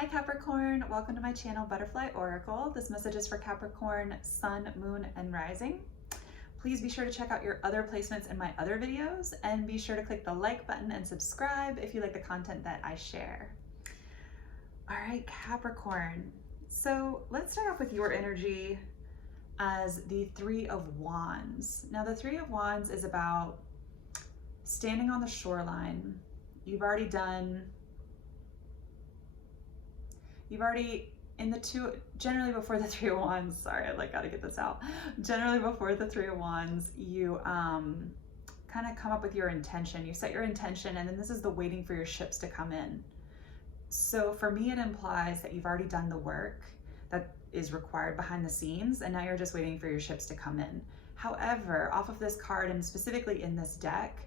Hi Capricorn, welcome to my channel Butterfly Oracle. This message is for Capricorn, Sun, Moon, and Rising. Please be sure to check out your other placements in my other videos and be sure to click the like button and subscribe if you like the content that I share. All right, Capricorn. So let's start off with your energy as the Three of Wands. Now the Three of Wands is about standing on the shoreline. You've already in the two, generally before the Three of Wands, sorry, I gotta get this out. Generally before the Three of Wands, you kind of come up with your intention. You set your intention, and then this is the waiting for your ships to come in. So for me, it implies that you've already done the work that is required behind the scenes, and now you're just waiting for your ships to come in. However, off of this card, and specifically in this deck,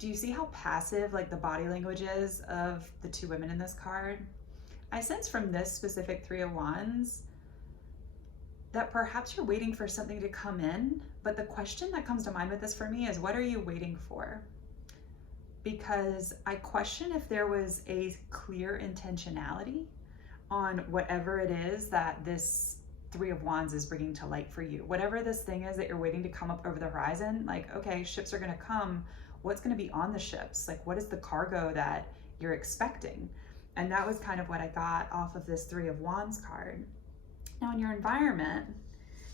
do you see how passive like the body language is of the two women in this card? I sense from this specific Three of Wands that perhaps you're waiting for something to come in, but the question that comes to mind with this for me is, what are you waiting for? Because I question if there was a clear intentionality on whatever it is that this Three of Wands is bringing to light for you. Whatever this thing is that you're waiting to come up over the horizon, like, okay, ships are gonna come, what's gonna be on the ships? Like, what is the cargo that you're expecting? And that was kind of what I got off of this Three of Wands card. Now in your environment,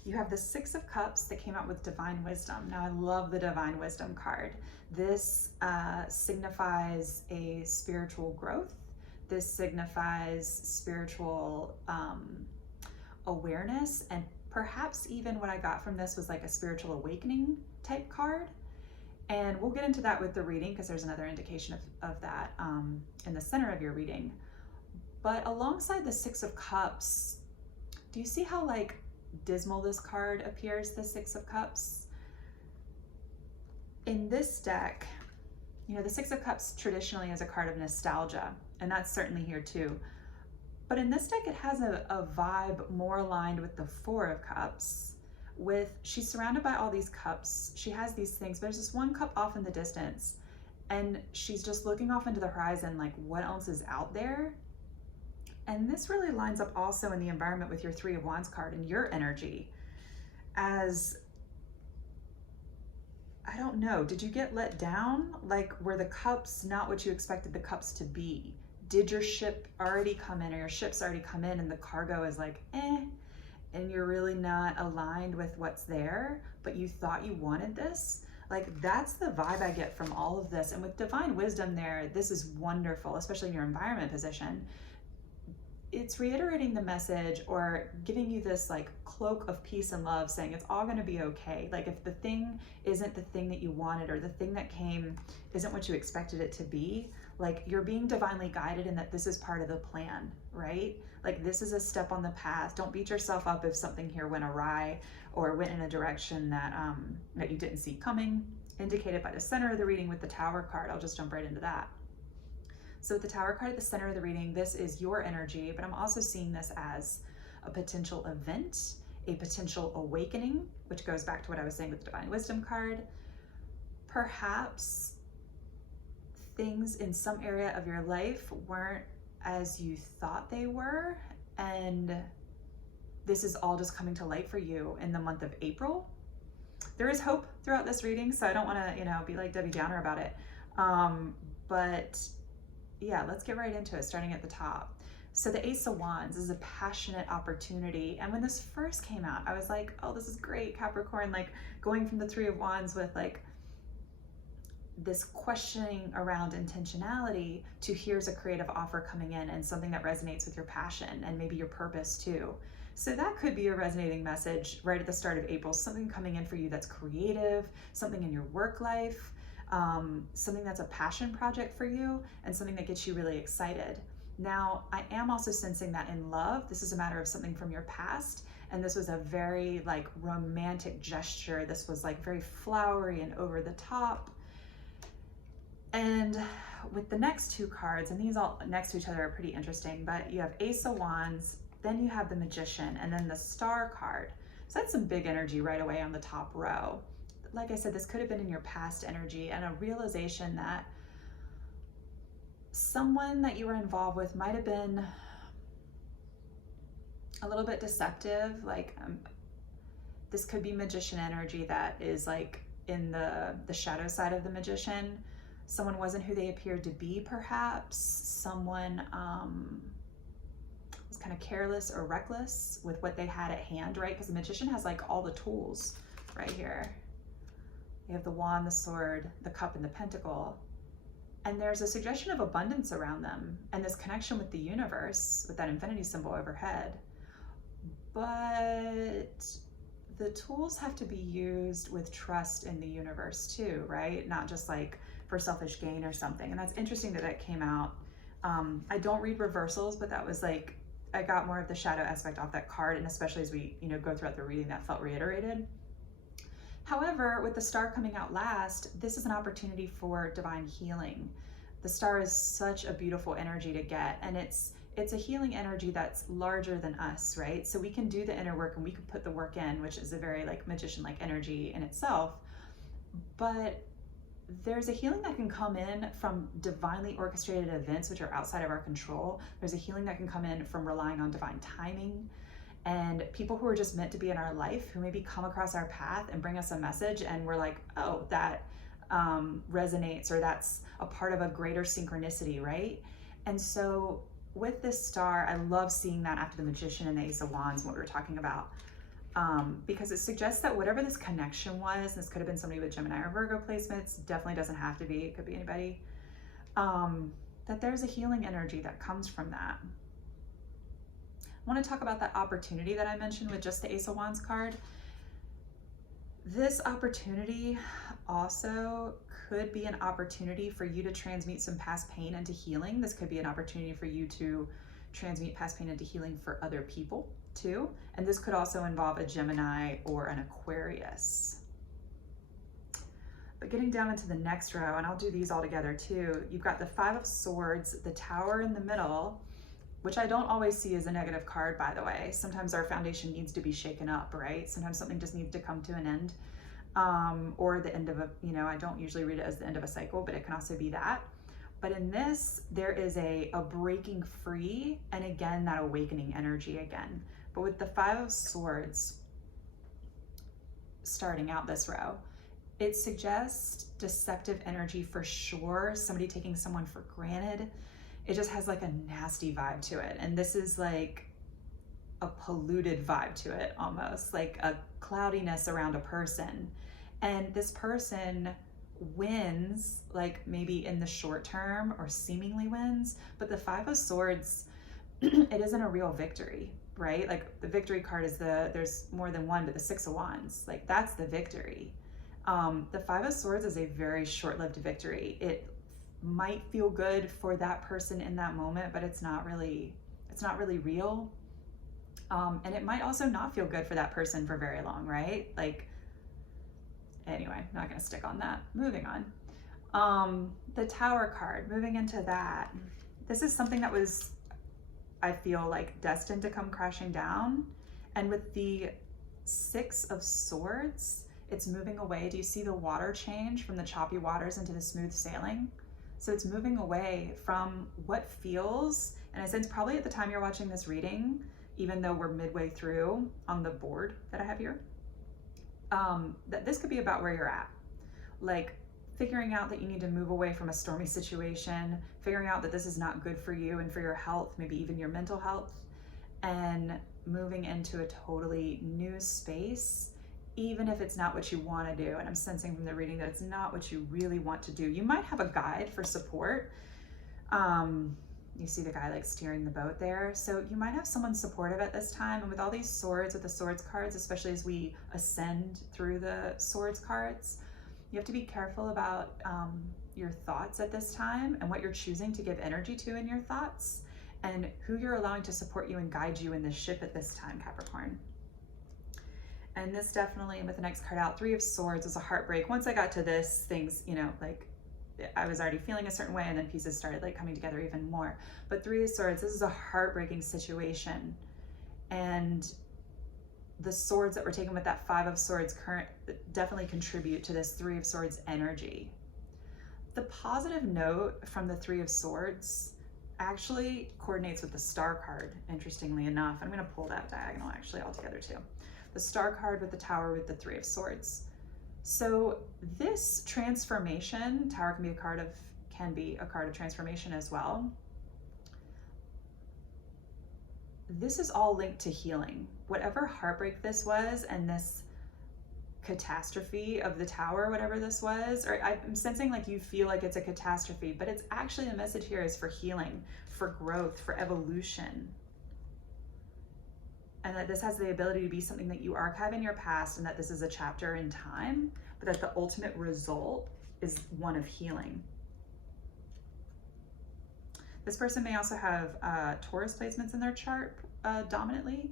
you have the Six of Cups that came out with Divine Wisdom. Now I love the Divine Wisdom card. This signifies a spiritual growth. This signifies spiritual awareness, and perhaps even what I got from this was like a spiritual awakening type card. And we'll get into that with the reading because there's another indication of that in the center of your reading. But alongside the Six of Cups, do you see how like dismal this card appears, the Six of Cups? In this deck, you know, the Six of Cups traditionally is a card of nostalgia, and that's certainly here too. But in this deck, it has a vibe more aligned with the Four of Cups. She's surrounded by all these cups. She has these things, but there's this one cup off in the distance, and she's just looking off into the horizon, like what else is out there? And this really lines up also in the environment with your Three of Wands card and your energy as, I don't know, did you get let down? Like, were the cups not what you expected the cups to be? Did your ship already come in, or your ship's already come in and the cargo is like, and you're really not aligned with what's there, but you thought you wanted this? Like, that's the vibe I get from all of this. And with Divine Wisdom there, this is wonderful, especially in your environment position. It's reiterating the message or giving you this like cloak of peace and love, saying it's all gonna be okay. Like, if the thing isn't the thing that you wanted, or the thing that came isn't what you expected it to be, like, you're being divinely guided, and that this is part of the plan, right? Like, this is a step on the path. Don't beat yourself up if something here went awry or went in a direction that that you didn't see coming, indicated by the center of the reading with the Tower card. I'll just jump right into that. So with the Tower card at the center of the reading, this is your energy, but I'm also seeing this as a potential event, a potential awakening, which goes back to what I was saying with the Divine Wisdom card. Perhaps things in some area of your life weren't as you thought they were, and this is all just coming to light for you in the month of April. There is hope throughout this reading, so I don't want to, you know, be like Debbie Downer about it. But yeah, let's get right into it, starting at the top. So the Ace of Wands is a passionate opportunity. And when this first came out, I was like, oh, this is great, Capricorn, like going from the Three of Wands with like this questioning around intentionality to here's a creative offer coming in and something that resonates with your passion and maybe your purpose too. So that could be a resonating message right at the start of April, something coming in for you that's creative, something in your work life, something that's a passion project for you, and something that gets you really excited. Now, I am also sensing that in love, this is a matter of something from your past, and this was a very like romantic gesture. This was like very flowery and over the top. And with the next two cards, and these all next to each other are pretty interesting, but you have Ace of Wands, then you have the Magician, and then the Star card. So that's some big energy right away on the top row. Like I said, this could have been in your past energy, and a realization that someone that you were involved with might have been a little bit deceptive. Like this could be magician energy that is like in the shadow side of the magician. Someone wasn't who they appeared to be, perhaps. Someone was kind of careless or reckless with what they had at hand, right? Because the magician has like all the tools right here. You have the wand, the sword, the cup, and the pentacle. And there's a suggestion of abundance around them and this connection with the universe with that infinity symbol overhead. But the tools have to be used with trust in the universe too, right? Not just like for selfish gain or something. And that's interesting that that came out. I don't read reversals, but that was like, I got more of the shadow aspect off that card, and especially as we, go throughout the reading, that felt reiterated. However, with the star coming out last, this is an opportunity for divine healing. The star is such a beautiful energy to get, and it's a healing energy that's larger than us, right? So we can do the inner work and we can put the work in, which is a very like magician-like energy in itself. But there's a healing that can come in from divinely orchestrated events which are outside of our control. There's a healing that can come in from relying on divine timing and people who are just meant to be in our life, who maybe come across our path and bring us a message and we're like, oh, that resonates, or that's a part of a greater synchronicity, right? And so with this star, I love seeing that after the magician and the ace of wands, what we were talking about. Because it suggests that whatever this connection was, this could have been somebody with Gemini or Virgo placements, definitely doesn't have to be, it could be anybody, that there's a healing energy that comes from that. I want to talk about that opportunity that I mentioned with just the Ace of Wands card. This opportunity also could be an opportunity for you to transmute some past pain into healing. This could be an opportunity for you to transmute past pain into healing for other people too. And this could also involve a Gemini or an Aquarius. But getting down into the next row, and I'll do these all together too, you've got the Five of Swords, the Tower in the middle, which I don't always see as a negative card, by the way. Sometimes our foundation needs to be shaken up, right? Sometimes something just needs to come to an end, or the end of a, I don't usually read it as the end of a cycle, but it can also be that. But in this, there is a breaking free, and again, that awakening energy again. But with the Five of Swords starting out this row, it suggests deceptive energy for sure, somebody taking someone for granted. It just has like a nasty vibe to it. And this is like a polluted vibe to it almost, like a cloudiness around a person. And this person wins, like maybe in the short term or seemingly wins, but the Five of Swords, it isn't a real victory, right? Like the victory card is there's more than one, but the Six of Wands, like that's the victory. The Five of Swords is a very short-lived victory. It might feel good for that person in that moment, but it's not really real. And it might also not feel good for that person for very long, right? Like, anyway, not gonna stick on that. Moving on. The Tower card, moving into that. This is something that was, I feel like, destined to come crashing down. And with the Six of Swords, it's moving away. Do you see the water change from the choppy waters into the smooth sailing? So it's moving away from what feels, and I sense probably at the time you're watching this reading, even though we're midway through on the board that I have here, that this could be about where you're at. Like figuring out that you need to move away from a stormy situation, figuring out that this is not good for you and for your health, maybe even your mental health, and moving into a totally new space, even if it's not what you want to do. And I'm sensing from the reading that it's not what you really want to do. You might have a guide for support. You see the guy like steering the boat there. So you might have someone supportive at this time. And with all these swords, with the swords cards, especially as we ascend through the swords cards, you have to be careful about your thoughts at this time and what you're choosing to give energy to in your thoughts and who you're allowing to support you and guide you in this ship at this time, Capricorn. And this definitely, with the next card out, Three of Swords, is a heartbreak. Once I got to this, things, like I was already feeling a certain way and then pieces started like coming together even more. But Three of Swords, this is a heartbreaking situation. And the swords that were taken with that Five of Swords definitely contribute to this Three of Swords energy. The positive note from the Three of Swords, actually coordinates with the Star card, interestingly enough. I'm going to pull that diagonal actually all together too. The Star card with the Tower with the Three of Swords. So this transformation, Tower can be a card of transformation as well. This is all linked to healing. Whatever heartbreak this was, and this catastrophe of the Tower, whatever this was, or I'm sensing like you feel like it's a catastrophe, but it's actually, the message here is for healing, for growth, for evolution. And that this has the ability to be something that you archive in your past, and that this is a chapter in time, but that the ultimate result is one of healing. This person may also have Taurus placements in their chart dominantly.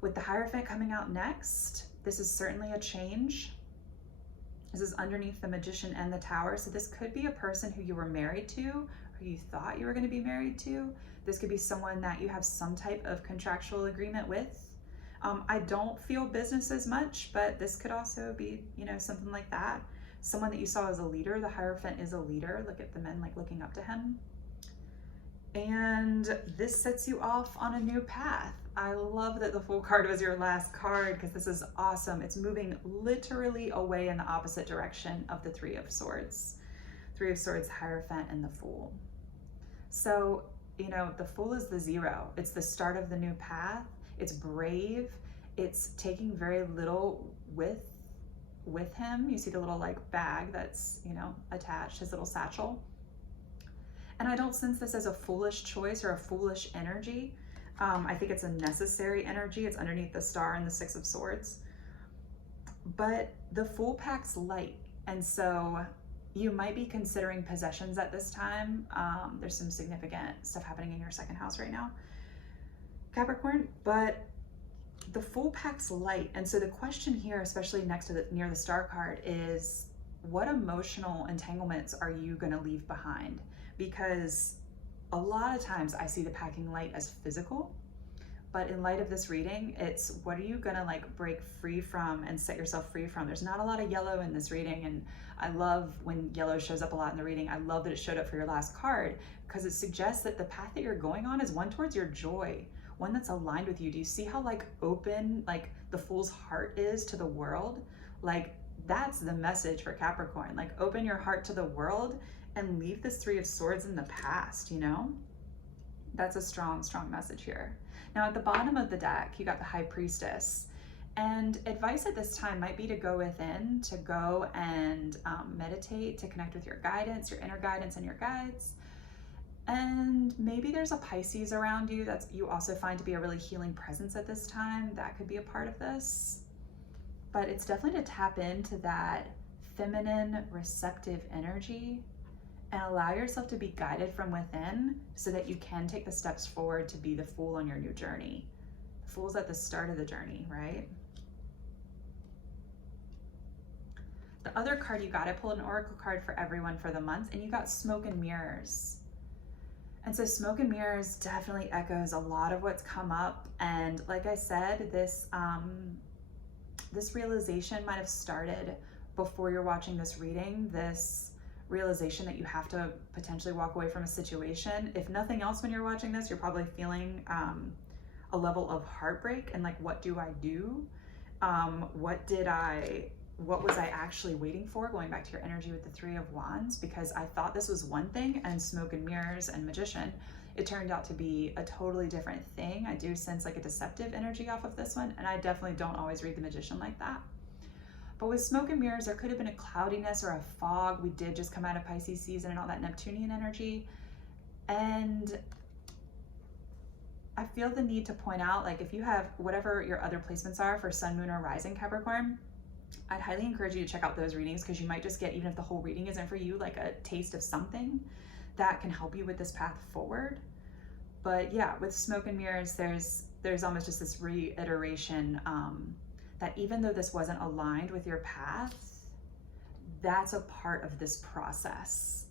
With the Hierophant coming out next, this is certainly a change. This is underneath the Magician and the Tower. So this could be a person who you were married to, or you thought you were going to be married to. This could be someone that you have some type of contractual agreement with. I don't feel business as much, but this could also be, you know, something like that. Someone that you saw as a leader. The Hierophant is a leader. Look at the men like looking up to him. And this sets you off on a new path. I love that the Fool card was your last card, because this is awesome. It's moving literally away in the opposite direction of the Three of Swords. Three of Swords, Hierophant, and the Fool. So, you know, the Fool is the 0. It's the start of the new path. It's brave. It's taking very little with him. You see the little like bag that's, you know, attached, his little satchel. And I don't sense this as a foolish choice or a foolish energy. I think it's a necessary energy. It's underneath the Star and the Six of Swords. But the Fool packs light. And so you might be considering possessions at this time. There's some significant stuff happening in your second house right now, Capricorn. But the Fool packs light. And so the question here, especially next to near the Star card, is what emotional entanglements are you going to leave behind? Because a lot of times I see the packing light as physical, but in light of this reading, it's what are you gonna like break free from and set yourself free from? There's not a lot of yellow in this reading, and I love when yellow shows up a lot in the reading. I love that it showed up for your last card, because it suggests that the path that you're going on is one towards your joy, one that's aligned with you. Do you see how like open like the Fool's heart is to the world? Like that's the message for Capricorn. Like open your heart to the world and leave this Three of Swords in the past, you know? That's a strong, strong message here. Now at the bottom of the deck, you got the High Priestess. And advice at this time might be to go within, to go and meditate, to connect with your guidance, your inner guidance and your guides. And maybe there's a Pisces around you that you also find to be a really healing presence at this time. That could be a part of this. But it's definitely to tap into that feminine, receptive energy and allow yourself to be guided from within so that you can take the steps forward to be the Fool on your new journey. The Fool's at the start of the journey, right? The other card you got, I pulled an oracle card for everyone for the month, and you got Smoke and Mirrors. And so Smoke and Mirrors definitely echoes a lot of what's come up. And like I said, this realization might have started before you're watching this reading, this realization that you have to potentially walk away from a situation. If nothing else, when you're watching this, you're probably feeling a level of heartbreak and like, what do I do? What was I actually waiting for? Going back to your energy with the Three of Wands, because I thought this was one thing, and Smoke and Mirrors and Magician, it turned out to be a totally different thing. I do sense like a deceptive energy off of this one, and I definitely don't always read the Magician like that. But with Smoke and Mirrors, there could have been a cloudiness or a fog. We did just come out of Pisces season and all that Neptunian energy. And I feel the need to point out, like if you have whatever your other placements are for Sun, Moon, or Rising Capricorn, I'd highly encourage you to check out those readings, because you might just get, even if the whole reading isn't for you, like a taste of something that can help you with this path forward. But yeah, with Smoke and Mirrors, there's almost just this reiteration that even though this wasn't aligned with your path, that's a part of this process.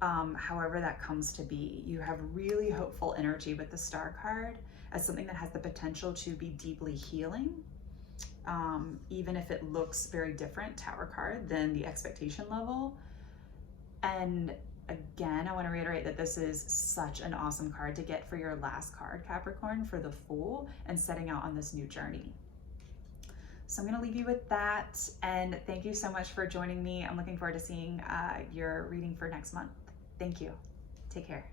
However that comes to be, you have really hopeful energy with the Star card as something that has the potential to be deeply healing, even if it looks very different, Tower card, than the expectation level. And again, I want to reiterate that this is such an awesome card to get for your last card, Capricorn, for the Fool and setting out on this new journey. So I'm going to leave you with that, and thank you so much for joining me. I'm looking forward to seeing your reading for next month. Thank you. Take care.